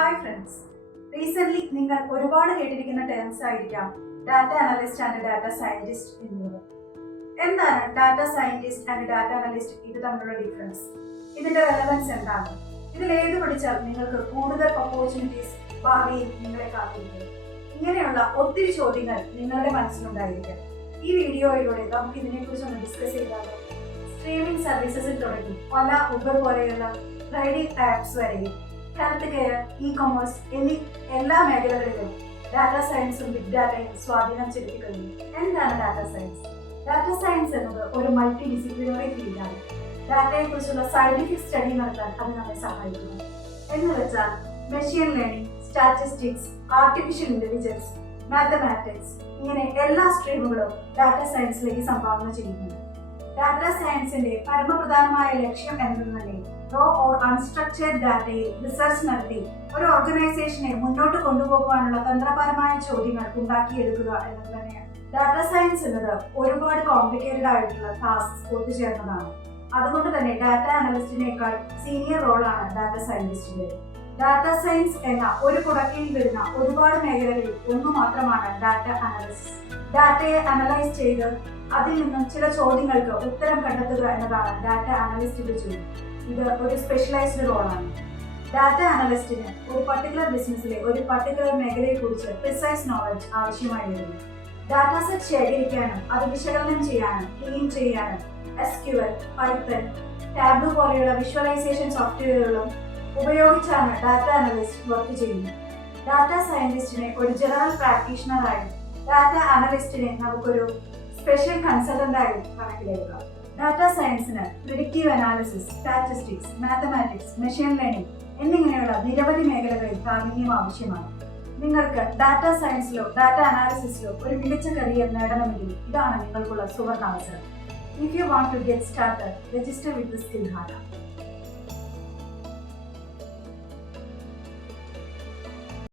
Hi friends, recent നിങ്ങൾ ഒരുപാട് കേട്ടിരിക്കുന്ന terms ആയിരിക്കാം data analyst and data scientist എന്നുള്ളത്. എന്താണ് data scientist and data analyst ഇത് തമ്മിലുള്ള ഡിഫറൻസ്? ഇതിന്റെ റെലവൻസ് എന്താണ്? ഇതിൽ ഏത് പഠിച്ചാൽ നിങ്ങൾക്ക് കൂടുതൽ ഓപ്പർച്യൂണിറ്റീസ് ഭാവിയിൽ നിങ്ങളെ കാത്തിരിക്കും? ഇങ്ങനെയുള്ള ഒത്തിരി ചോദ്യങ്ങൾ നിങ്ങളുടെ മനസ്സിലുണ്ടായിരിക്കും. ഈ വീഡിയോയിലൂടെ നമുക്ക് ഇതിനെക്കുറിച്ച് ഒന്ന് ഡിസ്കസ് ചെയ്താലോ? സ്ട്രീമിംഗ് സർവീസസിൽ തുടങ്ങി പല ഉബർ പോലെയുള്ള റൈഡിംഗ് ആപ്സ് വരെയും ഹെൽത്ത് കെയർ, ഇ കൊമേഴ്സ് എന്നീ എല്ലാ മേഖലകളിലും ഡാറ്റ സയൻസും ബിഗ് ഡാറ്റയും സ്വാധീനം ചെലുത്തി കഴിഞ്ഞു. എന്താണ് ഡാറ്റ സയൻസ്? ഡാറ്റ സയൻസ് എന്നത് ഒരു മൾട്ടി ഡിസിപ്ലിനറി ഫീൽഡാണ്. ഡാറ്റയെ കുറിച്ചുള്ള സയന്റിഫിക് സ്റ്റഡി നടത്താൻ അത് നമ്മെ സഹായിക്കുന്നു. എന്ന് വെച്ചാൽ machine learning, statistics, artificial intelligence, mathematics ഇങ്ങനെ എല്ലാ സ്ട്രീമുകളും ഡാറ്റ സയൻസിലേക്ക് സംഭാവന ചെയ്യുന്നു. ഡാറ്റ സയൻസിന്റെ പരമപ്രധാനമായ ലക്ഷ്യം എന്നത് തന്നെ റോ ഓർ അൺസ്ട്രക്ചേർഡ് ഡാറ്റയിൽ റിസർച്ച് നടത്തി ഒരു ഓർഗനൈസേഷനെ മുന്നോട്ട് കൊണ്ടുപോകുവാനുള്ള തന്ത്രപരമായ ചോദ്യങ്ങൾ ഉണ്ടാക്കിയെടുക്കുക എന്നത് തന്നെയാണ്. ഡാറ്റ സയൻസ് എന്നത് ഒരുപാട് കോംപ്ലിക്കേറ്റഡ് ആയിട്ടുള്ള ടാസ്ക് ഒത്തുചേർന്നതാണ്. അതുകൊണ്ട് തന്നെ ഡാറ്റ അനലിസ്റ്റിനേക്കാൾ സീനിയർ റോളാണ് ഡാറ്റ സയന്റിസ്റ്റിന്റെ. ഡാറ്റ സയൻസ് എന്ന ഒരു കുടക്കീഴിൽ വരുന്ന ഒരുപാട് മേഖലകളിൽ ഒന്നു മാത്രമാണ് ഡാറ്റ അനാലിസിസ്. ഡാറ്റയെ അനലൈസ് ചെയ്ത് അതിൽ നിന്നും ചില ചോദ്യങ്ങൾക്ക് ഉത്തരം കണ്ടെത്തുക എന്നതാണ് ഡാറ്റ അനലിസ്റ്റിന്റെ ജോലി. ഇത് ഒരു സ്പെഷ്യലൈസ്ഡ് റോളാണ്. ഡാറ്റ അനലിസ്റ്റിന് ഒരു പർട്ടിക്കുലർ ബിസിനസ്സിലെ ഒരു പർട്ടിക്കുലർ മേഖലയെക്കുറിച്ച് പ്രിസൈസ് നോളജ് ആവശ്യമായി വരുന്നു. ഡാറ്റ സെറ്റ് ശേഖരിക്കാനും അത് വിശകലനം ചെയ്യാനും ക്ലീൻ ചെയ്യാനും SQL, പൈത്തൺ, ടാബ്ലൂ പോലെയുള്ള വിഷ്വലൈസേഷൻ സോഫ്റ്റ്വെയറുകളും ഉപയോഗിച്ചാണ് ഡാറ്റ അനലിസ്റ്റ് വർക്ക് ചെയ്യുന്നത്. ഡാറ്റ സയന്റിസ്റ്റിനെ ഒരു ജനറൽ പ്രാക്ടീഷണറായും ഡാറ്റ അനലിസ്റ്റിനെ നമുക്കൊരു സ്പെഷ്യൽ കൺസൾട്ടന്റായും കണക്കിലെടുക്കാം. ഡാറ്റ സയൻസിന് predictive analysis, statistics, mathematics, machine learning എന്നിങ്ങനെയുള്ള നിരവധി മേഖലകളിൽ പ്രാവീണ്യം ആവശ്യമാണ്. നിങ്ങൾക്ക് ഡാറ്റ സയൻസിലോ ഡാറ്റ അനാലിസിസിലോ ഒരു മികച്ച കരിയർ നേടണമെങ്കിൽ ഇതാണ് നിങ്ങൾക്കുള്ള സുവർണാവസരം. If you want to get started, register with the Skillhara.